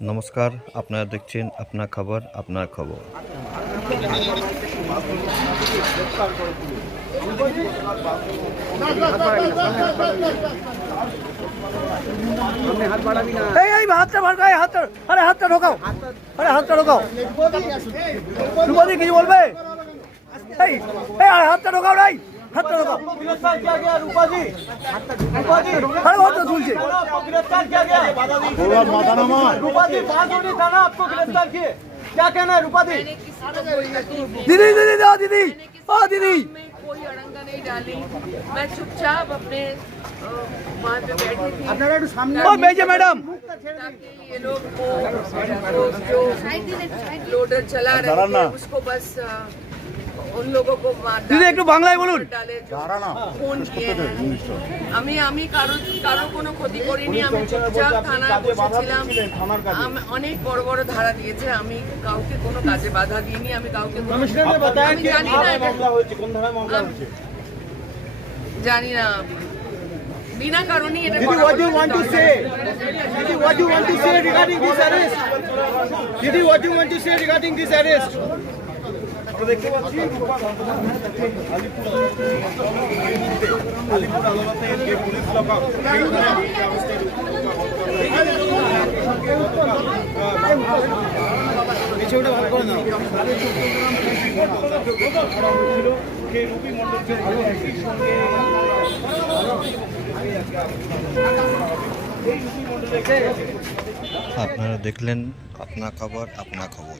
নমস্কার, আপনারা দেখছেন আপনার খবর আপনার খবর। হাতটা ঢোকাও, হাতটা ঢোকাও। রূপাদি কিছু বলবে? হাতটা ঢোকাও, নাই হাতটা ঢোকাও। गिरफ्तार किया गया रूपाजी अरे बहुत तो झूल से गिरफ्तार किया गया रूपाजी बांसवाड़ी थाना आपको गिरफ्तार किए, क्या कहना है रूपाजी? दीदी दीदी दीदी दीदी दीदी मैं कोई अड़ंगा नहीं डाली, मैं चुपचाप अपने वहाँ पे बैठी थी ओ भेजे मैडम। ताकि ये लोग को जो लोडर चला रहे थे उसको बस उन लोगों को दीदी একটু বাংলায় বলুন। डाले जो फोन किए हैं। আমি কারো কোনো ক্ষতি করিনি, আমি চুপচাপ থানায় বসেছিলাম। অনেক বড় বড় ধারা দিয়েছে, আমি কাউকে কোনো কাজে বাধা দিইনি, আমি কাউকে আমি জানি না জানি না বিনা কারণে এটা Didi, what do you want to say? Didi, what do you want to say regarding this arrest? Didi, what do you want to say regarding this arrest? দেখতে পাচ্ছি আলিপুর আদালতে যে পুলিশ লকআপ কিছুটা ভালো করে নাও। সেই রূপী মণ্ডলকে আপনারা দেখলেন আপনার খবর আপনার খবর।